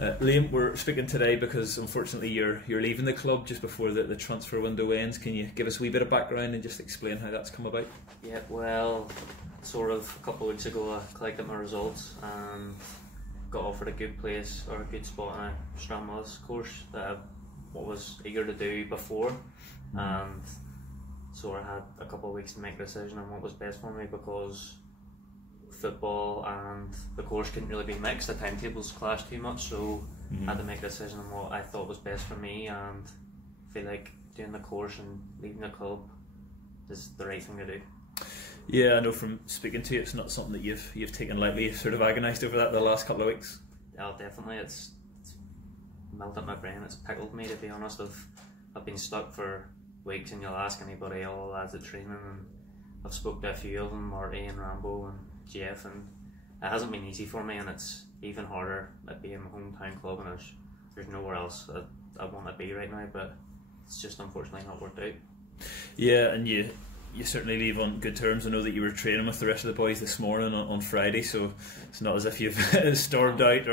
Liam, we're speaking today because unfortunately you're leaving the club just before the transfer window ends. Can you give us a wee bit of background and just explain how that's come about? Yeah, well, sort of a couple of weeks ago I collected my results and got offered a good place or a good spot in a Stranmillis course that I was eager to do before, and so I had a couple of weeks to make a decision on what was best for me, because football and the course couldn't really be mixed. The timetables clashed too much, so I had to make a decision on what I thought was best for me, and I feel like doing the course and leaving the club is the right thing to do. Yeah, I know from speaking to you, it's not something that you've taken lightly. You've sort of agonised over that the last couple of weeks. Yeah, definitely. It's melted my brain. It's pickled me, to be honest. I've been stuck for weeks, and you'll ask anybody, all the lads at training, and I've spoke to a few of them, Marty and Rambo and Jeff, and it hasn't been easy for me, and it's even harder at being my hometown club, and there's nowhere else I want to be right now, but it's just unfortunately not worked out. Yeah, and you certainly leave on good terms. I know that you were training with the rest of the boys this morning on Friday, so it's not as if you've stormed out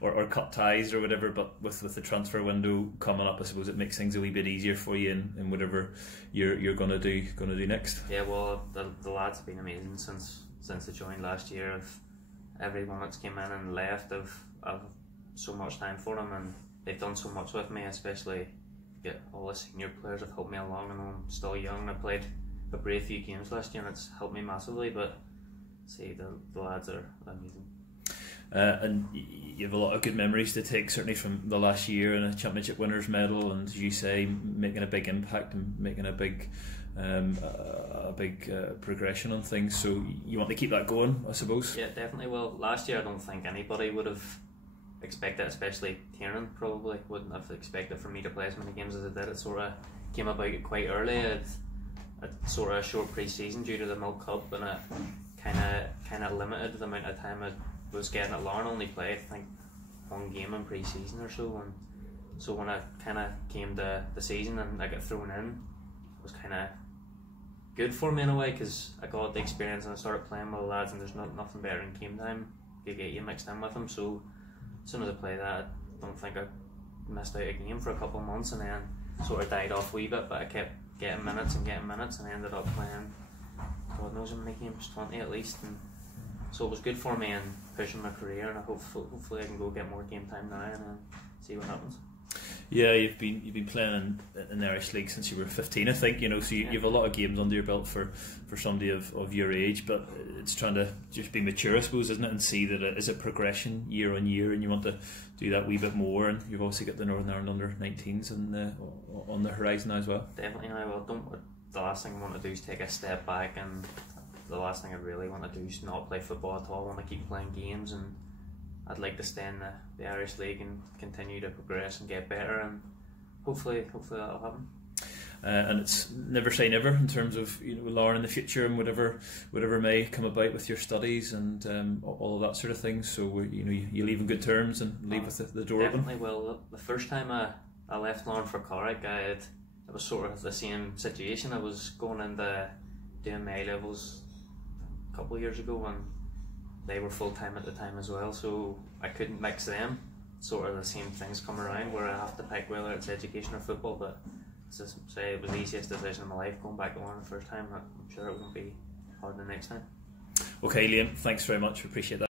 or cut ties or whatever, but with the transfer window coming up, I suppose it makes things a wee bit easier for you in whatever you're going to do next. Yeah, well, the lads have been amazing since I joined last year. Everyone that's came in and left, I've so much time for them, and they've done so much with me, especially all the senior players have helped me along, and I'm still young. I played a brave few games last year and it's helped me massively, but see, the lads are amazing. And you have a lot of good memories to take, certainly from the last year, and a championship winners medal, and as you say, making a big impact and making a big progression on things. So you want to keep that going, I suppose? Yeah, definitely. Well, last year I don't think anybody would have expected, especially Tiernan probably wouldn't have expected for me to play as many games as I did. It sort of came about quite early. It sort of a short pre-season due to the Milk Cup, and it kind of limited the amount of time I was getting at Larne. Only played, I think, one game in pre-season or so, and so when I kind of came to the season and I got thrown in, it was kind of good for me in a way, because I got the experience and I started playing with the lads, and there's nothing better in game time to get you mixed in with them. So as soon as I played that, I don't think I missed out a game for a couple of months, and then sort of died off a wee bit, but I kept getting minutes, and I ended up playing, God knows how many games, 20 at least, and so it was good for me in pushing my career, and hopefully I can go get more game time now and see what happens. Yeah, you've been playing in the Irish League since you were 15, I think. So you have a lot of games under your belt for somebody of your age, but it's trying to just be mature, I suppose, isn't it, and see that it is a progression year on year, and you want to do that wee bit more. And you've obviously got the Northern Ireland under-19s on the horizon now as well. Definitely. The last thing I want to do is take a step back, and the last thing I really want to do is not play football at all. I want to keep playing games, and I'd like to stay in the Irish League and continue to progress and get better, and hopefully that'll happen. And it's never say never in terms of Larne in the future and whatever may come about with your studies and all of that sort of thing. So you leave in good terms and leave with the door open. Definitely. Well, the first time I left Larne for Carrick, it was sort of the same situation. I was going into doing my A-levels a couple of years ago, and they were full time at the time as well, so I couldn't mix them. Sort of the same things come around where I have to pick whether it's education or football, but as I say, it was the easiest decision in my life going back to Larne the first time. I'm sure it won't be hard the next time. Okay, Liam, thanks very much, appreciate that.